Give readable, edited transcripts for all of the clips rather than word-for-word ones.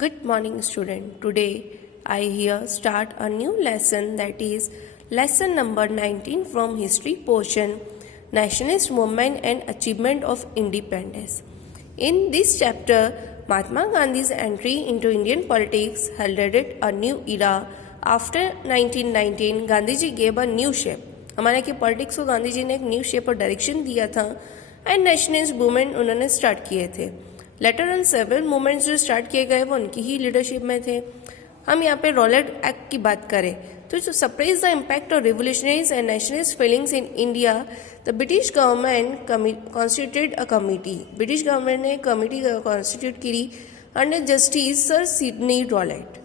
Good morning, student. Today I here start a new lesson, that is lesson number 19 from history portion, Nationalist Movement and Achievement of Independence. In this chapter, Mahatma Gandhi's entry into Indian politics heralded a new era. After 1919, Gandhiji gave a new shape. हमारे की politics को गांधी जी ने एक new shape और direction दिया था and nationalist movement उन्होंने start किए थे. लेटर ऑन सेवरल मूवमेंट्स जो स्टार्ट किए गए वो उनकी ही लीडरशिप में थे. हम यहाँ पे रॉलेट एक्ट की बात करें तो suppress the impact of revolutionaries and nationalist feelings in India, the British government constituted a committee. British government ने कमिटी कॉन्स्टिट्यूट की under justice sir Sydney Rowlatt.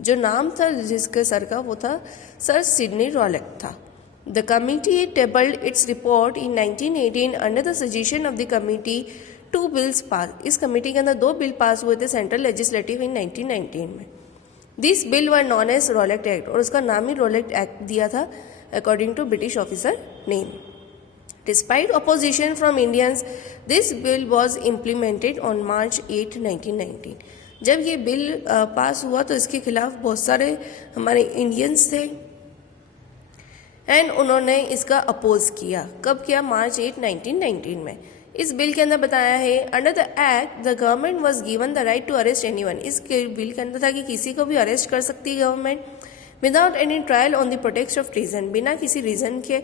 जो नाम था जिसके सर का वो था सर सिडनी रॉलेट था. The committee tabled its report in 1918 under the suggestion of the committee. 2 bills passed. इस कमेटी के अंदर 2 बिल पास हुए थे सेंट्रल लेजिस्लेटिव इन 1919 में. This bill were known as Rowlatt act और उसका नाम ही रॉलेट एक्ट दिया था according to British officer name. Despite opposition from Indians, this bill was implemented on March 8, 1919. जब ये बिल पास हुआ तो इसके खिलाफ बहुत सारे हमारे इंडियंस थे एंड उन्होंने इसका अपोज किया. कब किया? मार्च 8, 1919 में. इस बिल के अंदर बताया है under the act the government was given the right to arrest anyone. इस बिल के अंदर था कि किसी को भी अरेस्ट कर सकती है government without any trial on the protect of reason, बिना किसी रीजन के.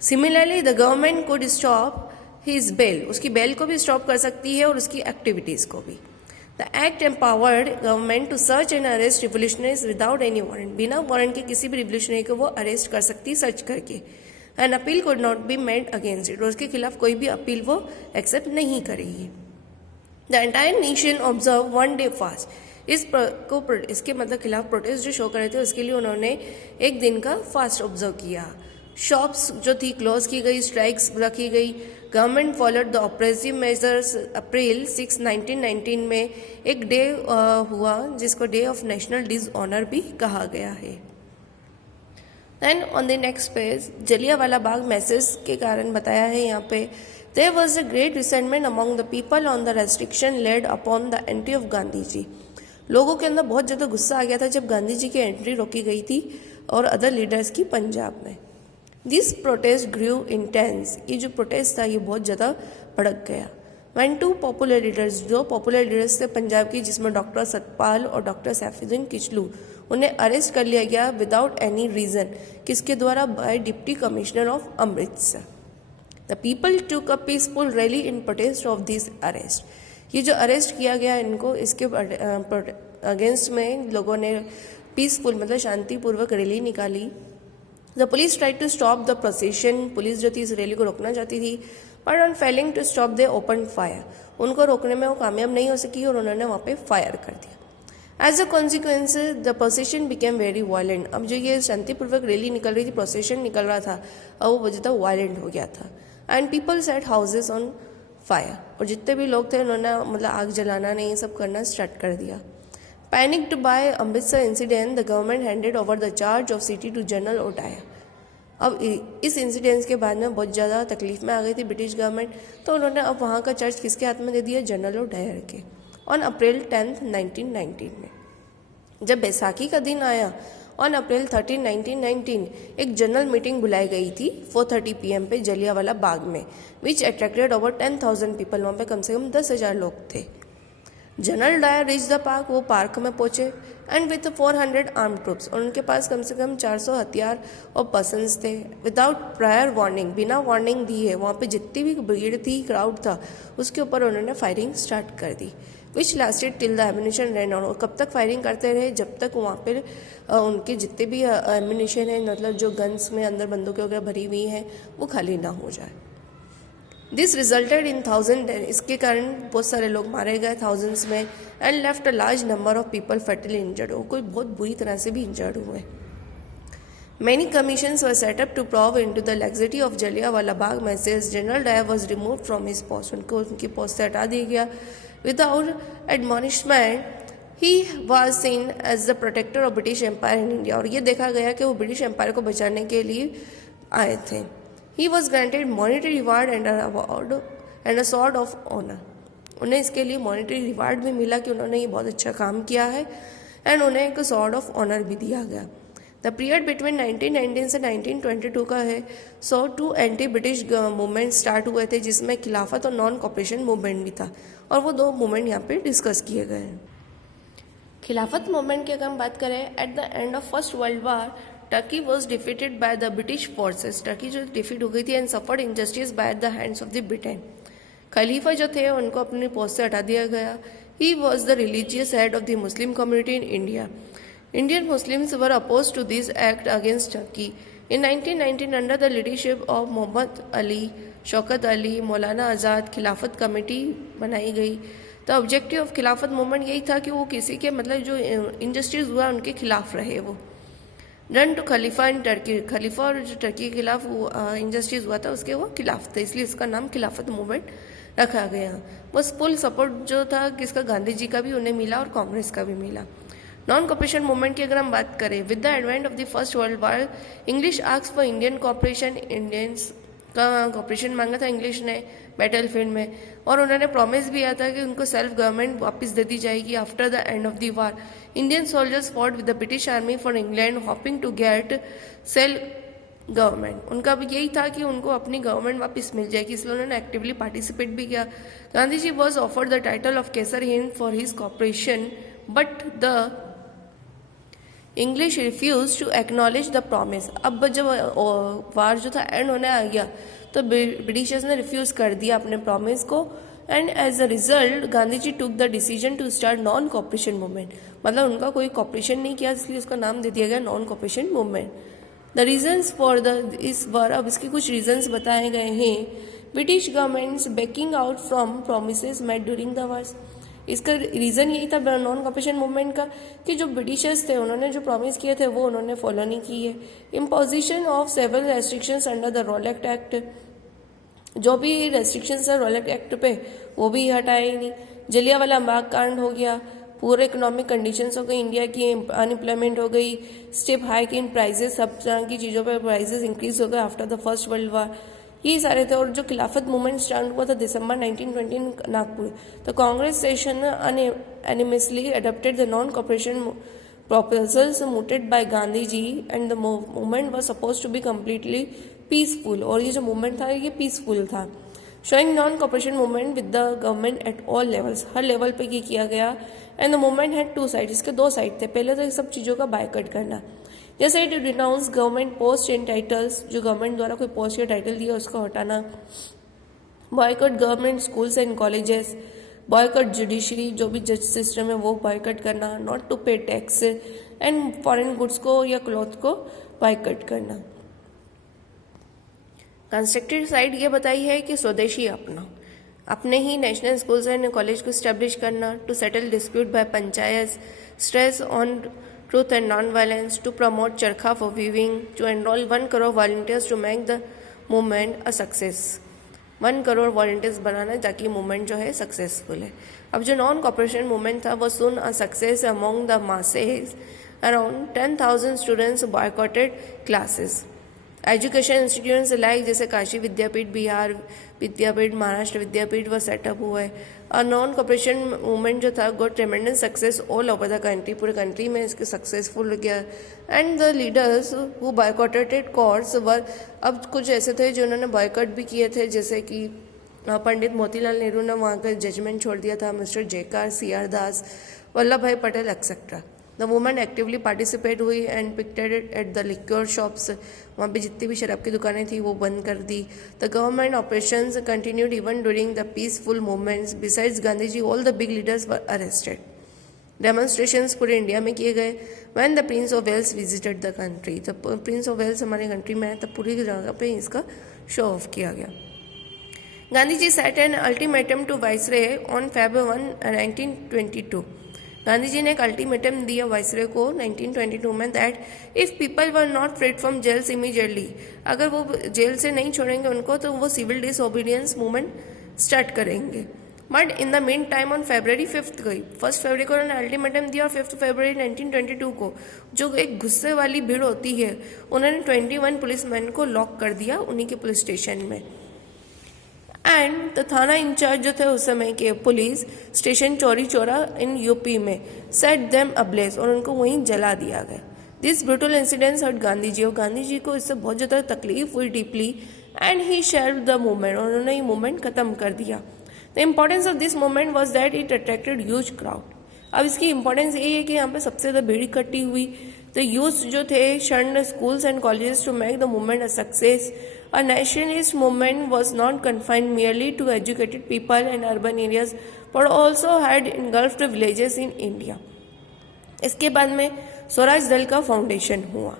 Similarly the government could stop his bail, उसकी बेल को भी स्टॉप कर सकती है और उसकी एक्टिविटीज को भी. The act empowered government to search and arrest revolutionaries without any warrant. बिना वारंट के किसी भी रिवोल्यूशनरी को वो अरेस्ट कर सकती सर्च करके. An appeal could not be made against it. और उसके खिलाफ कोई भी अपील वो एक्सेप्ट नहीं करेगी. The entire nation observed 1 day fast. इसके मतलब खिलाफ प्रोटेस्ट जो शो कर रहे थे उसके लिए उन्होंने एक दिन का फास्ट ऑब्जर्व किया. शॉप्स जो थी क्लोज की गई, स्ट्राइक्स रखी गई. Government followed the oppressive measures. April 6, 1919 में एक डे हुआ जिसको डे ऑफ नेशनल डिसऑनर भी कहा गया है. Then on the next page Jallianwala Bagh massacre के कारण बताया है यहाँ पे there was a great resentment among the people on the restriction laid upon the entry of Gandhi ji. लोगों के अंदर बहुत ज़्यादा गुस्सा आ गया था जब गांधी जी की एंट्री रोकी गई थी और अदर लीडर्स की पंजाब में. This protest grew intense. ये जो प्रोटेस्ट था ये बहुत ज़्यादा भड़क गया. वैन 2 पॉपुलर लीडर्स, जो पॉपुलर लीडर्स थे पंजाब की जिसमें डॉक्टर सतपाल और डॉक्टर सैफुद्दीन किचलू, उन्हें अरेस्ट कर लिया गया विदाउट एनी रीज़न. किसके द्वारा? By deputy commissioner of Amritsar. The people took a peaceful rally in protest of this arrest. ये जो अरेस्ट किया गया इनको, इसके अगेंस्ट में लोगों ने पीसफुल मतलब शांतिपूर्वक रैली निकाली. The police tried to stop the procession. Police जो थी इस रैली को रोकना चाहती थी but on failing to stop they open fire. उनको रोकने में वो कामयाब नहीं हो सकी और उन्होंने वहाँ पे फायर कर दिया. As a consequence the procession became very violent. अब जो ये शांतिपूर्वक रैली निकल रही थी, प्रोसेशन निकल रहा था, अब वो बहुत ज़्यादा वायलेंट हो गया था. And people set houses on fire. और जितने भी लोग थे उन्होंने मतलब आग जलाना नहीं, सब करना स्टार्ट कर दिया. Panicked by Amritsar incident, the government handed over the charge of city to General O'Dwyer. अब इस इंसिडेंस के बाद में बहुत ज़्यादा तकलीफ में आ गई थी ब्रिटिश गवर्नमेंट, तो उन्होंने अब वहाँ का चार्ज किसके हाथ में दे दिया? जनरल ओडायर के. ऑन अप्रैल 10, 1919 में जब बैसाखी का दिन आया ऑन अप्रैल 13, 1919 एक जनरल मीटिंग बुलाई गई थी 4:30 PM पे जलियांवाला बाग में, विच अट्रैक्टेड ओवर 10,000 पीपल. वहाँ पे कम से कम 10,000 लोग थे. General Dyer reach the park. वो पार्क में पहुंचे एंड विथ 400 आर्म ट्रूप्स. और उनके पास कम से कम 400 हथियार और पर्सन्स थे. विदाउट प्रायर वार्निंग, बिना वार्निंग दिए वहाँ पे जितनी भी भीड़ थी, क्राउड था, उसके ऊपर उन्होंने फायरिंग स्टार्ट कर दी. Which lasted till the ammunition ran out. और कब तक फायरिंग करते रहे? जब तक वहाँ पर उनके जितने भी एम्यूनिशन है, मतलब जो गन्स में अंदर बंदूकें वगैरह भरी हुई हैं, वो खाली ना हो जाए. This resulted in 1000. इसके कारण बहुत सारे लोग मारे गए थाउजेंड्स में and left a large number of people fatally injured. और कोई बहुत बुरी तरह से भी इंजर्ड हुए. Many commissions were set up to probe into the legality of Jallianwala Bagh massacre. General Dyer was remove from his post. उनको उनकी पोस्ट से हटा दिया गया without admonishment. He was seen as the protector of British Empire in India. और ये देखा गया कि वो ब्रिटिश एम्पायर को बचाने के लिए आए थे. He was granted monetary reward and a sword of honor. उन्हें इसके लिए मॉनेटरी रिवार्ड भी मिला कि उन्होंने ये बहुत अच्छा काम किया है, एंड उन्हें एक सॉर्ड ऑफ ऑनर भी दिया गया। द पीरियड बिटवीन 1919 से 1922 का है। सो 2 एंटी ब्रिटिश मूवमेंट स्टार्ट हुए थे, जिसमें खिलाफत और नॉन कॉपरेशन मूवमेंट भी था, और वो 2 मूवमेंट यहाँ पे डिस्कस किए गए हैं। खिलाफत मूवमेंट की अगर हम बात करें, at the end of first world war Turkey was defeated by the British forces. Turkey जो डिफीट हो गई थी and suffered injustice by the hands of the Britain. खलीफा जो थे उनको अपनी पोस्ट से हटा दिया गया। He was the religious head of the Muslim community in India. Indian Muslims were opposed to this act against Turkey. In 1919, under the leadership of Muhammad Ali, Shaukat Ali, मौलाना आज़ाद, खिलाफत कमेटी बनाई गई। तो ऑब्जेक्टिव ऑफ खिलाफत movement यही था कि वो किसी के मतलब जो इनजस्टिस हुआ उनके खिलाफ रहे। वो रन टू खलीफा इन टर्की, खलीफा और जो टर्की के खिलाफ इनजस्टिस हुआ था उसके वो खिलाफ थे, इसलिए इसका नाम खिलाफत मूवमेंट रखा गया। बस फुल सपोर्ट जो था किसका, गांधी जी का भी उन्हें मिला और कांग्रेस का भी मिला। नॉन कॉपरेशन मूवमेंट की अगर हम बात करें, with the advent of the first world war English asked for Indian cooperation. Indians का कॉपरेशन मांगा था इंग्लिश ने बैटल फील्ड में, और उन्होंने प्रॉमिस भी किया था कि उनको सेल्फ गवर्नमेंट वापस दे दी जाएगी after the end of the war. Indian soldiers fought with the British army for England hoping to get self government. उनका भी यही था कि उनको अपनी गवर्नमेंट वापस मिल जाएगी, इसलिए उन्होंने एक्टिवली पार्टिसिपेट भी किया। Gandhi ji was offered the title of Kaiser Hind for his cooperation, but the English refuse to acknowledge the promise. अब जब वार जो था एंड होने आ गया तो ब्रिटिशर्स ने रिफ्यूज कर दिया अपने प्रॉमिस को, and as a result Gandhi ji took the decision to start non cooperation movement. मतलब उनका कोई कॉपरेशन नहीं किया, इसलिए उसका नाम दे दिया गया non cooperation movement. The reasons for the इस वार, अब इसके कुछ रीजन्स बताए गए हैं। British governments banking out from promises made during the wars. इसका रीज़न यही था नॉन कॉपरेशन मूवमेंट का कि जो ब्रिटिशर्स थे उन्होंने जो प्रॉमिस किए थे वो उन्होंने फॉलो नहीं किए। Imposition of several restrictions under the Rowlatt act, जो भी रेस्ट्रिक्शंस है रॉलेट एक्ट पे वो भी हटाए ही नहीं। जलियांवाला बाग कांड हो गया, पूरे इकोनॉमिक कंडीशंस हो गई, इंडिया की अनएम्प्लॉयमेंट हो गई, स्टेप हाइक इन प्राइजेस, सब तरह की चीज़ों पर प्राइजेस इंक्रीज हो गए आफ्टर द फर्स्ट वर्ल्ड वार, ये सारे थे। और जो खिलाफत मूवमेंट स्टार्ट हुआ था दिसंबर 1920 नागपुर, तो Congress session unanimously adopted the non cooperation proposals mooted by Gandhi ji, and the movement was supposed to be completely peaceful, और ये जो मूवमेंट था ये पीसफुल था। Showing non cooperation movement with the government at all levels, her level पे ये किया गया। And the movement had 2 side, इसके 2 साइड थे। पहले तो ये सब चीज़ों का बायकॉट करना, जैसे it denounce government post and titles, जो गवर्नमेंट द्वारा कोई पोस्ट या टाइटल दिया उसको हटाना। Boycott government schools and colleges, boycott judiciary, जो भी जज सिस्टम है वो बॉयकॉट करना। नॉट टू पे टैक्स, एंड फॉरेन गुड्स को या क्लॉथ को बॉयकॉट करना। कंस्ट्रक्टिव साइड ये बताई है कि स्वदेशी अपने ही नेशनल स्कूल्स एंड कॉलेज को स्टैब्लिश करना। To settle dispute by panchayat, stress on truth and non violence, to promote charkha for weaving, to enrol 1 crore volunteers to make the movement a success. 1 crore volunteers बनाना ताकि मूवमेंट जो है सक्सेसफुल है। अब जो non cooperation movement था वो soon a success among the masses. Around 10,000 students boycotted classes. Education institutes like जैसे काशी विद्यापीठ, बिहार विद्यापीठ, महाराष्ट्र विद्यापीठ वो सेटअप हुआ है। और नॉन कॉपरेशन मूवमेंट जो था got tremendous success all over the country, पूरे कंट्री में इसके सक्सेसफुल हो गया। And the leaders who boycotted courts were, अब कुछ ऐसे थे जो उन्होंने बॉयकॉट भी किए थे, जैसे कि पंडित मोतीलाल नेहरू ने वहाँ का जजमेंट छोड़ दिया था, मिस्टर जयकार, CR Das, Vallabh Bhai Patel etcetera. The women actively participate हुई and picketed at the liquor shops, वहाँ पे जितनी भी शराब की दुकानें थी वो बंद कर दी। The government operations continued even during the peaceful movements. Besides Gandhi ji all the big leaders were arrested. Demonstrations पूरे इंडिया में किए गए। When the prince of Wales visited the country, जब प्रिंस ऑफ वेल्स हमारे कंट्री में आए तब पूरी जगह पे इसका शो ऑफ किया गया। Gandhi ji set an ultimatum to viceroy on Feb 1, 1922। Gandhi ji ने एक अल्टीमेटम दिया वाइसरे को 1922 में, that if people were not freed from jails immediately, अगर वो जेल से नहीं छोड़ेंगे उनको तो वो सिविल डिसओबीडियंस मूवमेंट स्टार्ट करेंगे। But in the meantime on February 5 गई, 1 फरवरी को उन्होंने अल्टीमेटम दिया और 5 फरवरी 1922 को जो एक गुस्से वाली भीड़ होती है उन्होंने 21 पुलिसमैन को लॉक कर दिया उन्हीं के पुलिस स्टेशन में। एंड द थाना इंचार्ज जो थे उस समय के police station Chauri Chaura in UP में सेट देम अब्लेस और उनको वहीं जला दिया गया। This brutal incidents hurt Gandhi ji और गांधी जी को इससे बहुत ज़्यादा तकलीफ हुई deeply and he shelved the movement और उन्होंने ये मूवमेंट खत्म कर दिया। The importance of this movement was that it attracted huge crowd. अब इसकी इंपॉर्टेंस ये है कि यहाँ पे सबसे ज़्यादा भीड़ इकट्ठी हुई। द यूथ जो थे shun schools and colleges to make the movement a success. A nationalist movement was not confined merely to educated people in urban areas, but also had engulfed villages in India. इसके बाद में स्वराज दल का foundation हुआ।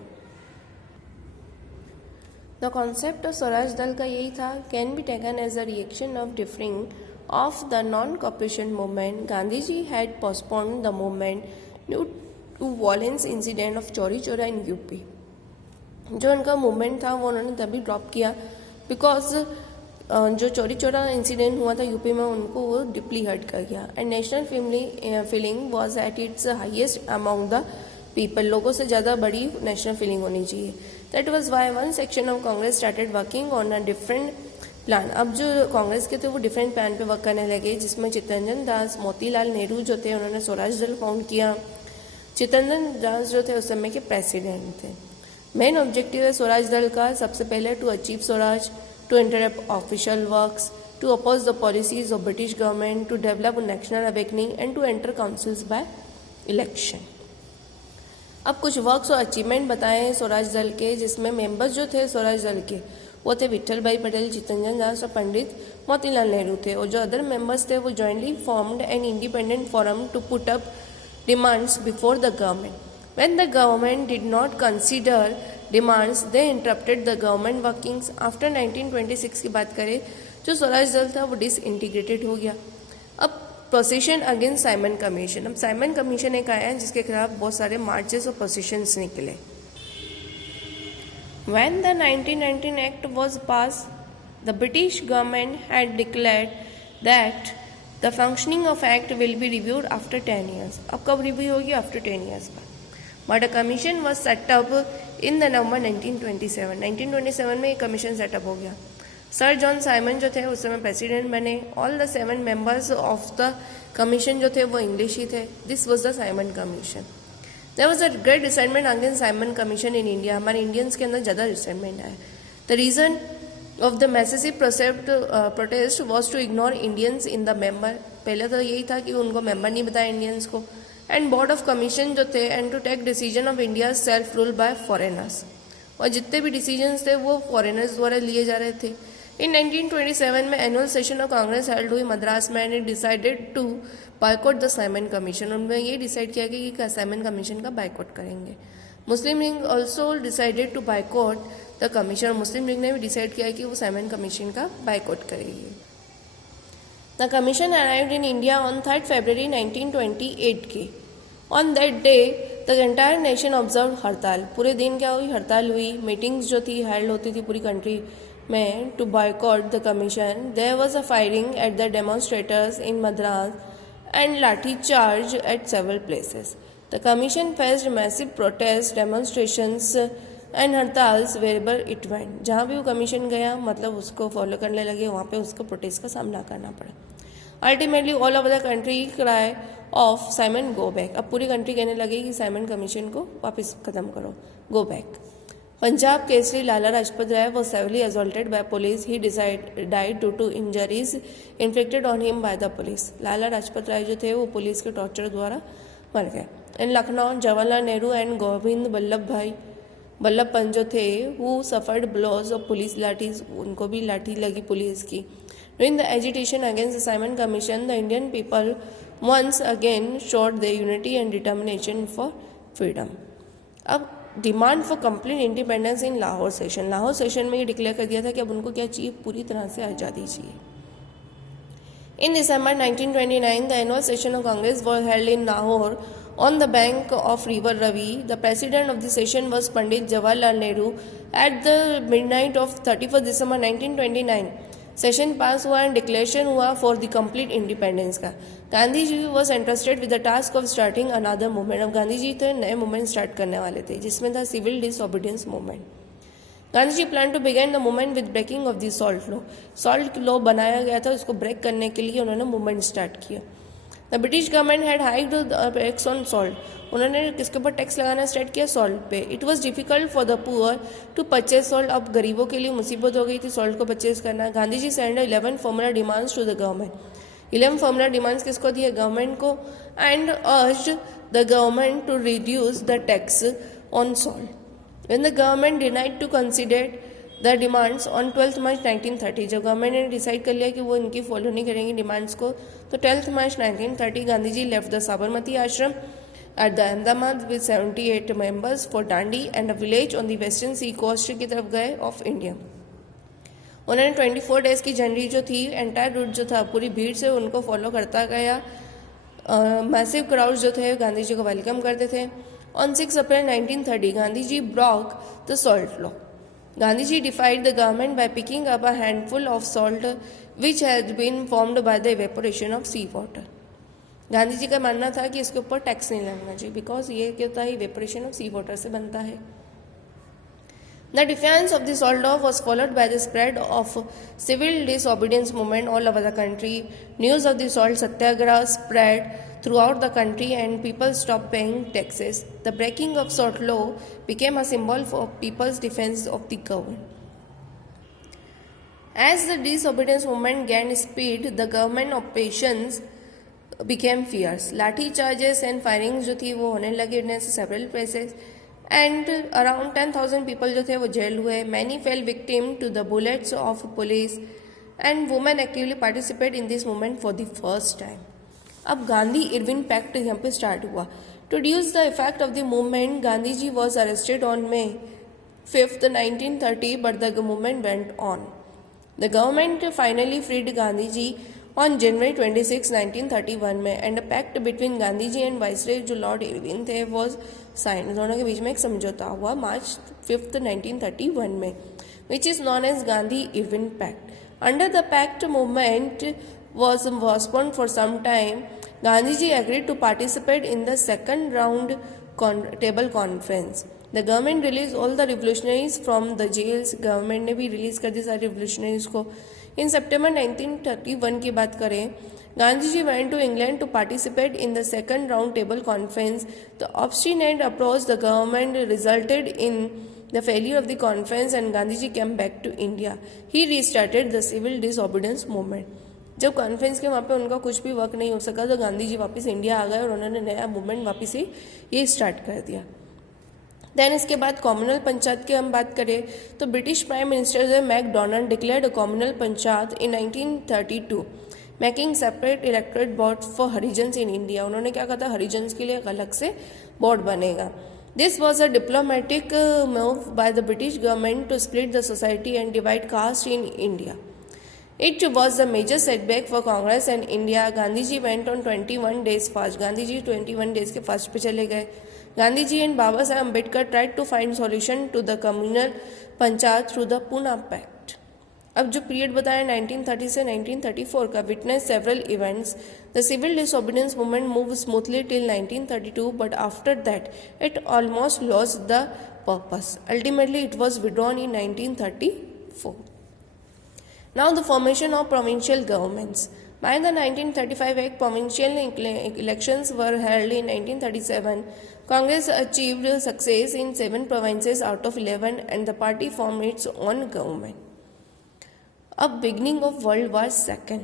The concept of Swaraj दल का यही था, can be taken as a reaction of deferring of the non cooperation movement. Gandhi ji had postponed the movement due to violence incident of Chauri Chaura in UP. जो उनका मूवमेंट था वो उन्होंने तभी ड्रॉप किया बिकॉज जो चौरी चौरा इंसिडेंट हुआ था यूपी में उनको वो डीपली हर्ट कर गया। And national feeling was at its highest among the people. लोगों से ज़्यादा बड़ी नेशनल फीलिंग होनी चाहिए। That was why one section of Congress started working on a different plan. अब जो कांग्रेस के थे वो डिफरेंट प्लान पे वर्क करने लगे, जिसमें चित्तरंजन दास, मोतीलाल नेहरू जो थे उन्होंने स्वराज दल फाउंड किया। चित्तरंजन दास जो थे उस समय के प्रेसिडेंट थे। मेन ऑब्जेक्टिव है स्वराज दल का सबसे पहले to achieve swaraj, to interrupt official works, to oppose the policies of British government, to develop national awakening and to enter councils by election. अब कुछ वर्क्स और अचीवमेंट बताएं स्वराज दल के, जिसमें मेंबर्स जो थे स्वराज दल के वो थे विट्ठल भाई पटेल, चित्तरंजन दास और पंडित मोतीलाल नेहरू थे। और जो अदर मेंबर्स थे वो jointly formed an independent forum to put up demands before the government. When the government did not consider demands, they interrupted the government workings. After 1926 की बात करें जो स्वराज दल था वो डिसइंटीग्रेटेड हो गया। अब प्रोसेशन अगेंस्ट साइमन कमीशन। अब साइमन कमीशन एक आया जिसके खिलाफ बहुत सारे मार्चेस और प्रोसेशंस निकले। When the 1919 Act was passed, the British government had declared that the functioning of Act will be reviewed after 10 years. अब कब रिव्यू होगी? After 10 years बाद। But a commission was setup in the नवंबर 1927। 1927 में एक commission setup हो गया। Sir John Simon जो थे उस समय प्रेसिडेंट बने। All the 7 members of the commission जो थे वो इंग्लिश ही थे। This was the Simon commission. There was a great resentment against Simon commission in India. हमारे इंडियंस के अंदर ज़्यादा रिसेंटमेंट आया। The reason of the massive protest was to ignore Indians in the member. पहले तो यही था कि उनको मेंबर नहीं बताया इंडियंस को। एंड बोर्ड ऑफ कमीशन जो थे and to take decision of India self rule by foreigners. और जितने भी डिसीजंस थे वो फॉरेनर्स द्वारा लिए जा रहे थे। इन 1927 में annual session of Congress held हुई मद्रास में and it decided to boycott the Simon commission. उन्होंने ये डिसाइड किया कि साइमन कमीशन का बायकॉट करेंगे। Muslim League also decided to boycott the commission. Muslim league ने भी डिसाइड किया कि वो साइमन कमीशन का बायकॉट करेगी। The commission arrived in India on 3 February 1928 के। On that day the entire nation observe hartal. पूरे दिन क्या हुई? हड़ताल हुई। मीटिंग्स जो थी हेल्ड होती थी पूरी कंट्री में to boycott the commission. There was a firing at the demonstrators in Madras and lathi charge at several places. The commission faced massive protest demonstrations and hartals wherever it went. जहाँ भी वो कमीशन गया मतलब उसको फॉलो करने लगे, वहाँ पे उसको प्रोटेस्ट का सामना करना पड़ा। Ultimately all over the country cry of Simon go back. अब पूरी कंट्री कहने लगी कि साइमन कमीशन को वापस खत्म करो, go back. Punjab Kesari Lala Lajpat Rai was severely assaulted by police. He died due to injuries infected on him by the police. Lala Lajpat Rai जो थे वो पुलिस के टॉर्चर द्वारा मर गए। इन लखनऊ जवाहरलाल नेहरू एंड गोविंद बल्लभ पंत जो थे who suffered blows of police lathis, उनको भी लाठी लगी पुलिस की। During the agitation against the Simon Commission, the Indian people once again showed their unity and determination for freedom. अब demand for complete independence in Lahore session. Lahore session में ये declare कर दिया था कि अब उनको क्या चाहिए? पूरी तरह से आज़ादी चाहिए। In December 1929, the annual session of Congress was held in Lahore on the bank of River Ravi. The president of the session was Pandit Jawaharlal Nehru. At the midnight of 31st December 1929, session pass हुआ and declaration हुआ for the complete independence का। Gandhi ji was interested with the task of starting another movement. अब गांधी जी थे नए movement start करने वाले थे जिसमें था civil disobedience movement. Gandhi ji plan to begin the movement with breaking of the salt law. Salt law बनाया गया था, उसको ब्रेक करने के लिए उन्होंने मूवमेंट स्टार्ट किया। The British government had hiked the tax on salt. उन्होंने किसके ऊपर टैक्स लगाना स्टार्ट किया? सॉल्ट पे। It was difficult for the poor to purchase salt. अब गरीबों के लिए मुसीबत हो गई थी सॉल्ट को परचेज करना। Gandhi ji send 11 formula demands to the government. 11 formula demands किसको दिए? गवर्नमेंट को। And urged the government to reduce the tax on salt. When the government denied to consider the demands on 12th March 1930, जब government ने decide कर लिया कि वो इनकी फॉलो नहीं करेंगे डिमांड्स को, तो 12th March 1930 Gandhi ji left the Sabarmati Ashram at the Ahmedabad with 78 members for Dandi and a village on the western sea coast की तरफ गए ऑफ इंडिया। उन्होंने 24 डेज की जर्नी जो थी, एंटायर रूट जो था पूरी भीड़ से उनको फॉलो करता गया। मैसिव क्राउड जो थे गांधी जी को वेलकम करते थे। On 6 April 1930, Gandhi ji broke the salt law. Gandhi ji defied the government by picking up a handful of salt which had been formed by the evaporation of sea water. Gandhi ji का मानना था कि इसके ऊपर tax नहीं लगना चाहिए, because ये क्या होता है? इवेपोरेशन ऑफ सी वाटर से बनता है। The defense of the salt law was followed by the spread of civil disobedience movement all over the country. News of the salt satyagraha spread throughout the country and people stopped paying taxes. The breaking of salt law became a symbol for people's defense of the government. As the disobedience movement gained speed, the government operations became fierce. Lathi charges and firings जो थी वो होने लगे in several places. And around 10,000 people जो थे वो jail हुए. Many fell victim to the bullets of police and women actively participate in this movement for the first time. अब गांधी इरविन पैक्ट यहाँ पे स्टार्ट हुआ। To reduce the effect of the movement, Gandhi ji was arrested on May 5th 1930, but the movement went on. The government finally freed Gandhi ji on January 26, 1931 में, and a pact between Gandhi ji and viceroy जो lord Irwin थे was sign. दोनों के बीच में एक समझौता हुआ March 5th 1931 में, which is known as Gandhi Irwin pact. Under the pact movement was postponed for some time. Gandhiji agreed to participate in the second round table conference. The government released all the revolutionaries from the jails. Government ने भी release कर दी सारे revolutionaries को। In September 1931 की बात करें, Gandhiji went to England to participate in the second round table conference. The obstinate approach the government resulted in the failure of the conference and Gandhiji came back to India. He restarted the civil disobedience movement. जब conference के वहाँ पे उनका कुछ भी work नहीं हो सका तो गांधी जी वापस इंडिया आ गए और उन्होंने नया मूवमेंट वापस ही ये स्टार्ट कर दिया। देन इसके बाद कॉम्युनल पंचायत की हम बात करें तो ब्रिटिश प्राइम मिनिस्टर जो MacDonald declared communal panchayat in 1932, making separate electorate board for Harijans in India. उन्होंने क्या कहा था? हरिजन्स के लिए एक अलग से बोर्ड बनेगा। This was a diplomatic move by the British government to split the society and divide caste in India. It was a major setback for Congress and India. Gandhi ji went on 21 days fast. Gandhi ji 21 days के fast पे चले गए। Gandhi ji and Baba Saheb Ambedkar tried to find solution to the communal panchayat through the Pune Pact. अब जो period बताया 1930 से 1934 का, witnessed several events. The civil disobedience movement moved smoothly till 1932, but after that it almost lost the purpose. Ultimately, it was withdrawn in 1934. Now the formation of provincial governments. By the 1935 Act, provincial elections were held in 1937. Congress achieved success in 7 provinces out of 11 and the party formed its own government. A beginning of World War II.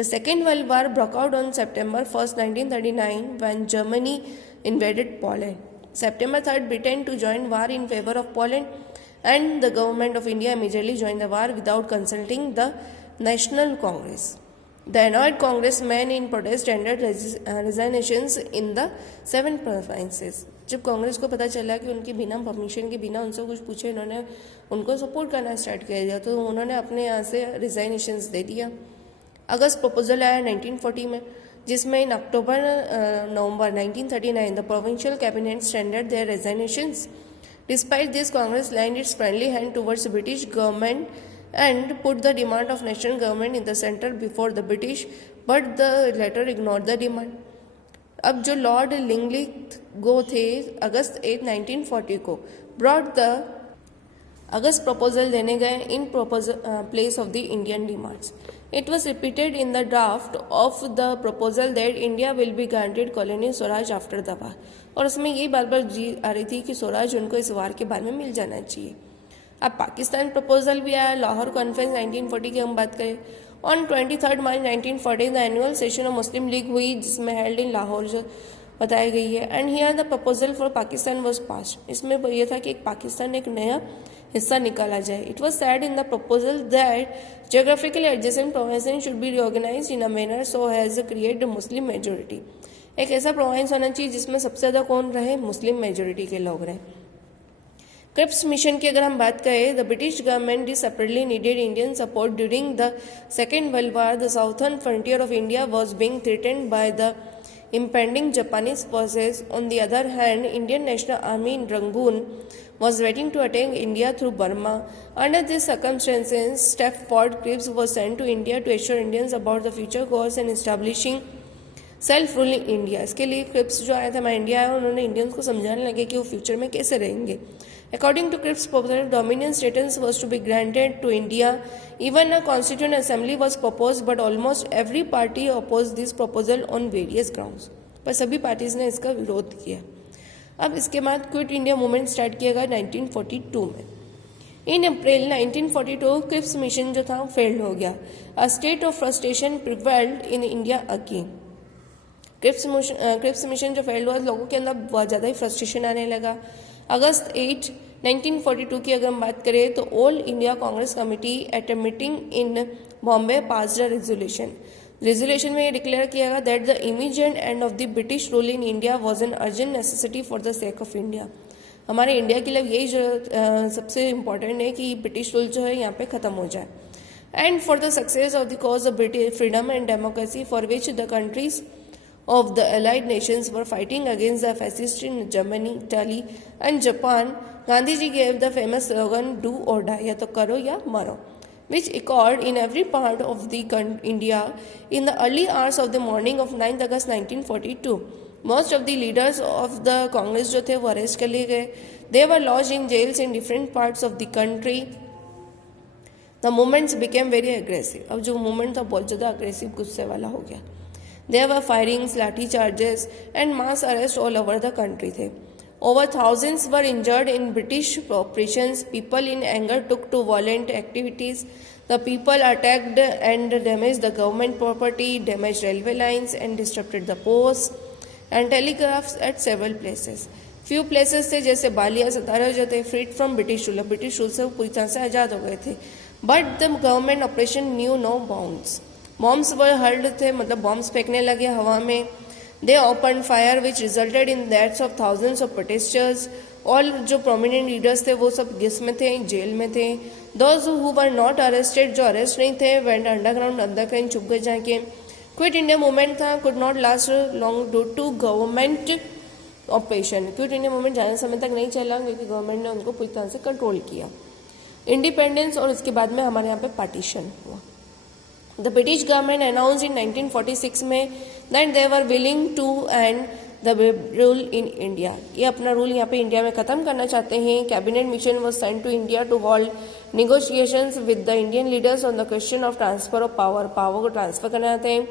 The Second World War broke out on September 1st, 1939 when Germany invaded Poland. September 3rd, Britain to join war in favor of Poland. And the government of India immediately joined the war without consulting the National Congress. The annoyed congressmen in protest tendered resignations in the 7 provinces. जब कांग्रेस को पता चला कि उनकी बिना permission के, बिना उनसे कुछ पूछे इन्होंने उनको सपोर्ट करना स्टार्ट कर दिया, तो उन्होंने अपने यहाँ से रिजाइनेशंस दे दिया। अगस्त प्रपोजल आया 1940 में, जिसमें इन नवंबर 1939 the provincial cabinet tendered their resignations. Despite this, Congress lent its friendly hand towards the British government and put the demand of national government in the center before the British, but the latter ignored the demand. अब जो Lord लिंगलिथ गो थे अगस्त 8, 1940 को brought the August proposal देने गए in place of the Indian demands. It was repeated in the draft of the proposal that India will be granted colony Swaraj after the war. और उसमें यही बार बार आ रही थी कि स्वराज उनको इस वार के बाद में मिल जाना चाहिए. अब पाकिस्तान प्रपोजल भी आया. लाहौर कॉन्फ्रेंस 1940 की हम बात करें, on 23 March 1940 the annual session of Muslim league हुई, जिसमें हेल्ड इन लाहौर जो बताई गई है. And here the proposal for Pakistan was passed. इसमें यह था कि एक पाकिस्तान एक नया हिस्सा निकाला जाए. It was said in the proposal that geographically adjacent provinces should be reorganised in a manner so has create Muslim majority. एक ऐसा प्रोविंस होना चाहिए जिसमें सबसे ज्यादा कौन रहे, मुस्लिम मेजोरिटी के लोग रहे. क्रिप्स मिशन की अगर हम बात करें, the British government is separately needed Indian support during the second world war. The southern frontier of India was being threatened by the impending Japanese forces. On the other hand, Indian National Army in Rangoon was waiting to attack India through Burma. Under these circumstances, Stafford Cripps was sent to India to assure Indians about the future course and establishing self ruling India. इसके लिए Cripps जो आया था हमारे India आया, उन्होंने Indians को समझाने लगे कि वो फ्यूचर में कैसे रहेंगे. According to Cripps' proposal, dominion status was to be granted to India. Even a constituent assembly was proposed, but almost every party opposed this proposal on various grounds. पर सभी पार्टीज ने इसका विरोध किया. अब इसके बाद क्विट इंडिया मूवमेंट स्टार्ट किया गया 1942 में. इन अप्रैल 1942 क्रिप्स मिशन जो था फेल्ड हो गया. A state of frustration prevailed in India again. Cripps mission जो फेल्ड हुआ, लोगों के अंदर बहुत ज़्यादा ही फ्रस्ट्रेशन आने लगा. अगस्त 8, 1942 की अगर हम बात करें तो all India Congress committee at a meeting in Bombay passed a resolution. Resolution में ये डिक्लेयर किया गया that the immediate and of the British rule in India was an urgent necessity for the sake of India. हमारे India के लिए यही जो सबसे इम्पोर्टेंट है कि ब्रिटिश रूल जो है यहाँ पे ख़त्म हो जाए. And for the success of the cause of British freedom and democracy for which the countries of the allied nations were fighting against the fascists in Germany, Italy and Japan, Gandhiji gave the famous slogan "Do or die," या तो करो या मरो, which echoed in every part of the India in the early hours of the morning of 9th August 1942. Most of the leaders of the Congress जो थे वो arrest कर लिए गए. They were lodged in jails in different parts of the country. The movements became very aggressive. अब जो movement था बहुत ज़्यादा अग्रेसिव, गुस्से वाला हो गया. There were firings, लाठी charges and mass arrests all over the country थे. Over thousands were injured in British operations. People in anger took to violent activities. The people attacked and damaged the government property, damaged railway lines and disrupted the posts and telegraphs at several places. Few places थे जैसे बालिया, सतारा जो थे freed from British rule. British rule से वो पूरी तरह से आज़ाद हो गए थे. But the government operation knew no bounds. Bombs were hurled थे, मतलब बॉम्ब्स फेंकने लगे हवा में. They open fire which resulted in deaths of thousands of protesters. All जो प्रोमिनेंट लीडर्स थे वो सब गिस में थे, जेल में थे. Those who were not arrested, जो अरेस्ट नहीं थे, वेंट अंडरग्राउंड, अंदर कहीं छुप गए जाके. क्विट इंडिया मूवमेंट था, could not last long due to government operation. Quit India movement ज़्यादा समय तक नहीं चला क्योंकि गवर्नमेंट ने उनको पूरी तरह से कंट्रोल किया. इंडिपेंडेंस और उसके बाद में हमारे यहाँ पे पार्टीशन हुआ. The British government announced in 1946 में that they were willing to end the rule in India. ये अपना रूल यहाँ पे इंडिया में ख़त्म करना चाहते हैं. Cabinet mission was sent to India to hold negotiations with the Indian leaders on the question of transfer of power. Power को ट्रांसफर करना चाहते हैं.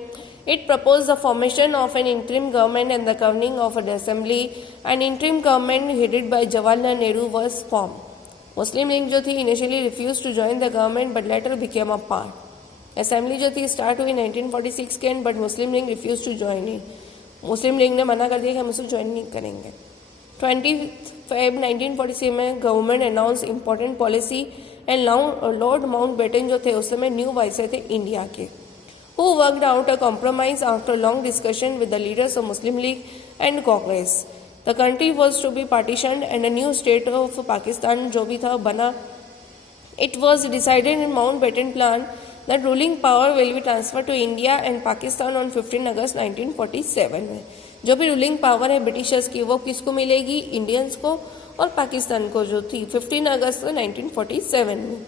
It proposed the formation of an interim government and the governing of an assembly. An interim government headed by Jawaharlal Nehru was formed. Muslim League जो थी initially refused to join the government but later became a part. Assembly जो थी start हुई 1946 के end, but Muslim league refuse to join in. Muslim league ने मना कर दिया कि हम उसको ज्वाइन नहीं करेंगे. 20 Feb 1946 में government announce important policy and Lord Mountbatten जो थे उस समय न्यू वाइसराय थे इंडिया के, who worked out a compromise after long discussion with the leaders of Muslim League and Congress. The country was to be partitioned and a new state of Pakistan जो भी था बना. It was decided in Mountbatten plan that ruling power will be transferred to India and Pakistan on 15 अगस्त 1947 में. जो भी ruling power है Britishers की वो किसको मिलेगी, इंडियंस को और पाकिस्तान को, जो थी 15 अगस्त 1947 में.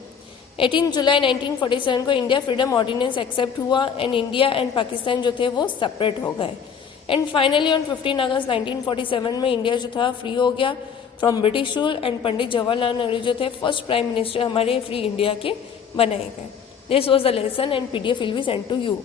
18 जुलाई 1947 को इंडिया फ्रीडम ऑर्डिनेंस एक्सेप्ट हुआ एंड इंडिया एंड पाकिस्तान जो थे वो सेपरेट हो गए. एंड फाइनली ऑन 15 अगस्त 1947 में इंडिया जो था फ्री हो गया. From British rule and Pandit Jawaharlal Nehru जो थे फर्स्ट प्राइम मिनिस्टर हमारे फ्री इंडिया के बनाए गए. This was the lesson and PDF will be sent to you.